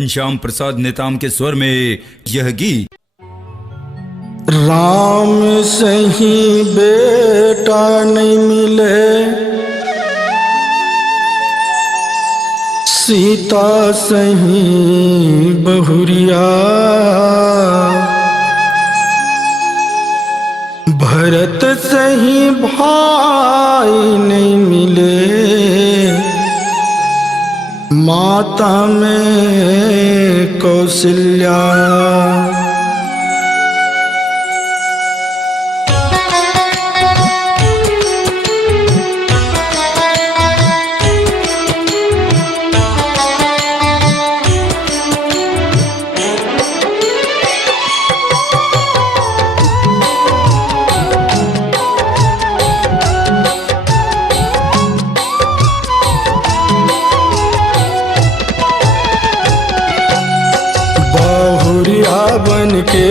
घनश्याम प्रसाद नेताम के स्वर में यह गीत। राम सही बेटा नहीं मिले, सीता सही बहुरिया, भरत सही भाई नहीं मिले, माता में कौशल्या। बन के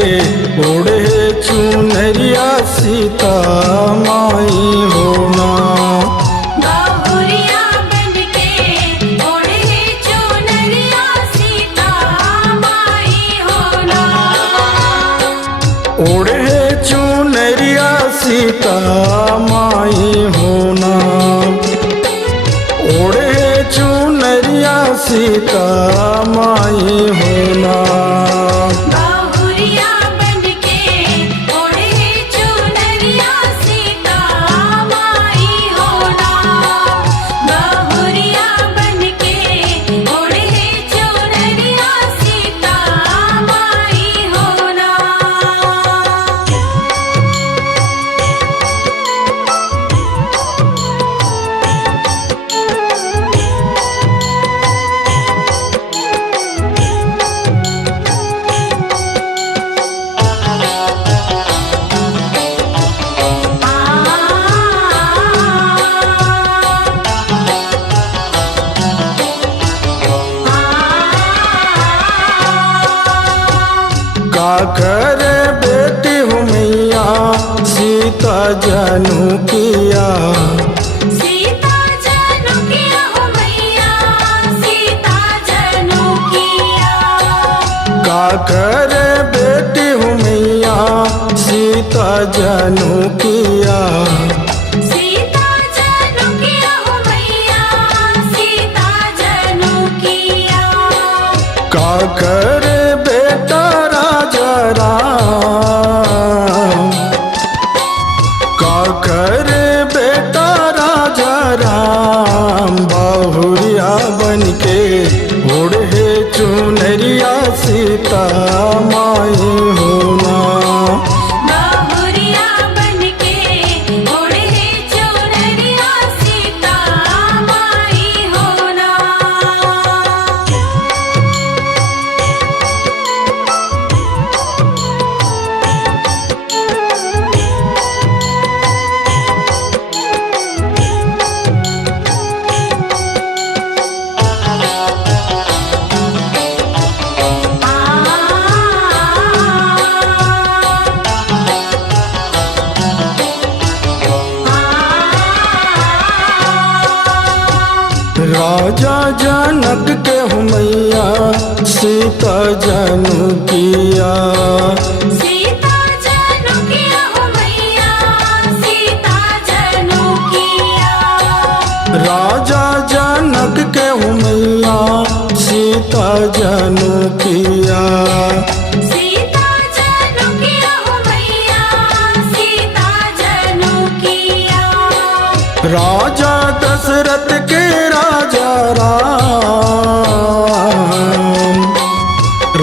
ओढ़े चुनरिया सीता माई होना, बहुरिया बन के ओढ़े चुनरिया सीता माई होना, ओढ़े चुनरिया सीता माई होना, ओढ़े चुनरिया सीता माई होना। बहुरिया बन के ओढ़े चुनरिया सीता माई होना, बहुरिया बन के ओढ़े चुनरिया सीता माई होना। का करे बेटी हूँ मैया सीता जानू किया, सीता जनू किया हो मैया, सीता जनू किया, का करे बेटी हूँ मैया सीता जानू किया, सीता जनू किया हो मैया, सीता जनू किया, का करे बेटा राजा राम, का करे बेटा राजा राम, बहुरिया बन के ओढ़े चुनरिया सीता माई होना, बहुरिया बन के ओढ़े चुनरिया सीता माई होना। राजा जनक के हूँ मैया सीता जानू किया, सीता जनू किया हो मैया, सीता जनू किया, राजा जनक के हूँ मैया सीता जानू किया, सीता जनू किया हो मैया, सीता जनू किया, राजा दशरथ के राजा राम,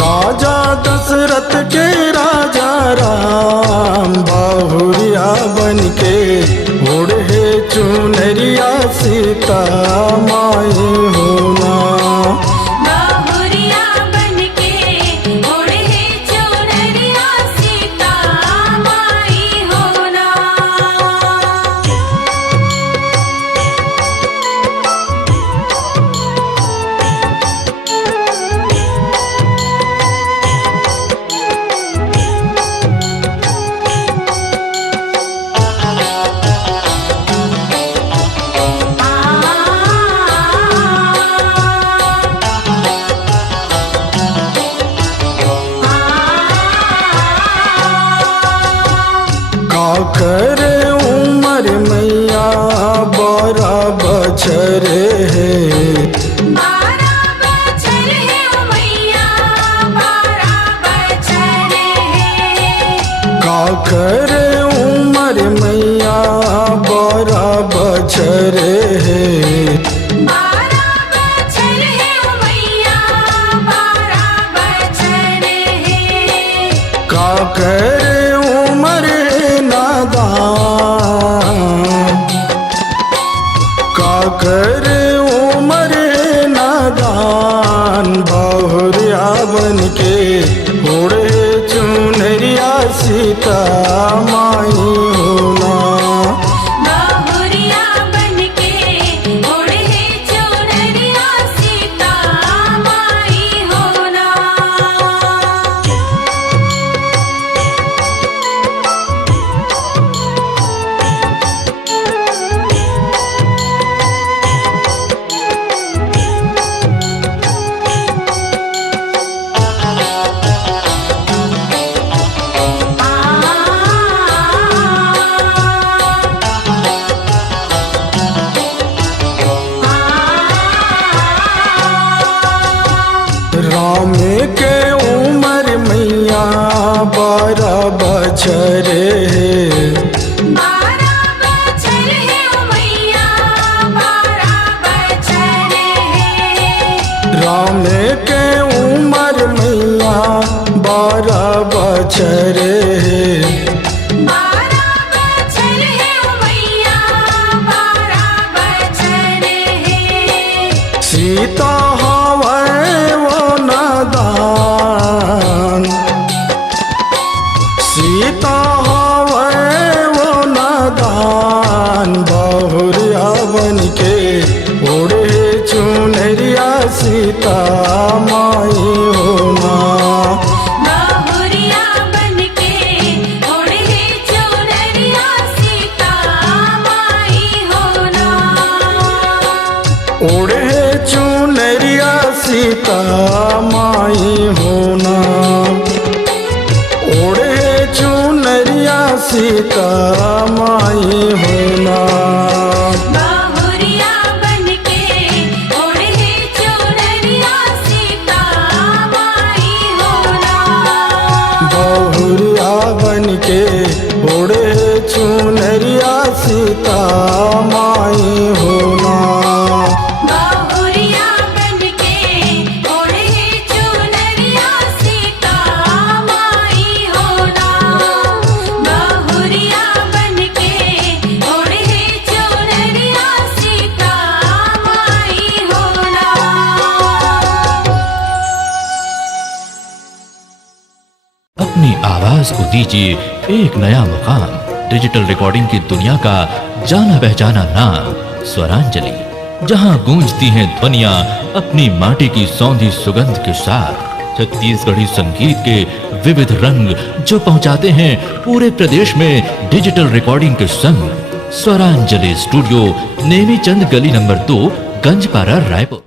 राजा दशरथ के राजा राम, बहुरिया बन के ओढ़े चुनरिया सीता माई होना, बहुरिया बन के ओढ़े चुनरिया सीता माई होना। काकर उमर मैया 12 बछर है 12 बछर है ओ मैया 12 बछर है काकर उमर मैया 12 बछर है 12 बछर है ओ मैया 12 बछर है काकर उमर नादान काकर उमर नादान बहुरिया बन के उड़े चुनरिया सीता माई होना बहुरिया बनके ओढ़े चुनरिया सीता माई होना राम के उमर मैया 12 बछर है 12 बछर है ओ मैया 12 बछर है राम के उमर मैया 12 बछर है 12 बछर है ओ मैया 12 बछर है सीता हवै वो नादान सीता हवै वो नादान बहुरिया बन के उड़े चुनरिया सीता माई होना बहुरिया बनके ओढ़े चुनरिया सीता माई होना उड़े चुनरिया सीता माई होना उड़े चुनरिया सीता माई होना बहुरिया बनके ओढ़े चुनरिया सीता माई होना बहुरिया बन के उड़े चुनरिया सीता माई होना बहुरिया बनके ओढ़े चुनरिया सीता माई होना बहुरिया बनके ओढ़े चुनरिया सीता माई होना अपनी आवाज को दीजिए एक नया मुकाम। डिजिटल रिकॉर्डिंग की दुनिया का जाना पहचाना नाम स्वरांजलि, जहां गूंजती हैं ध्वनियां अपनी माटी की सौंधी सुगंध के साथ। छत्तीसगढ़ी संगीत के विविध रंग जो पहुंचाते हैं पूरे प्रदेश में डिजिटल रिकॉर्डिंग के संग। स्वरांजलि स्टूडियो नेमीचंद गली नंबर 2, गंजपारा, रायपुर।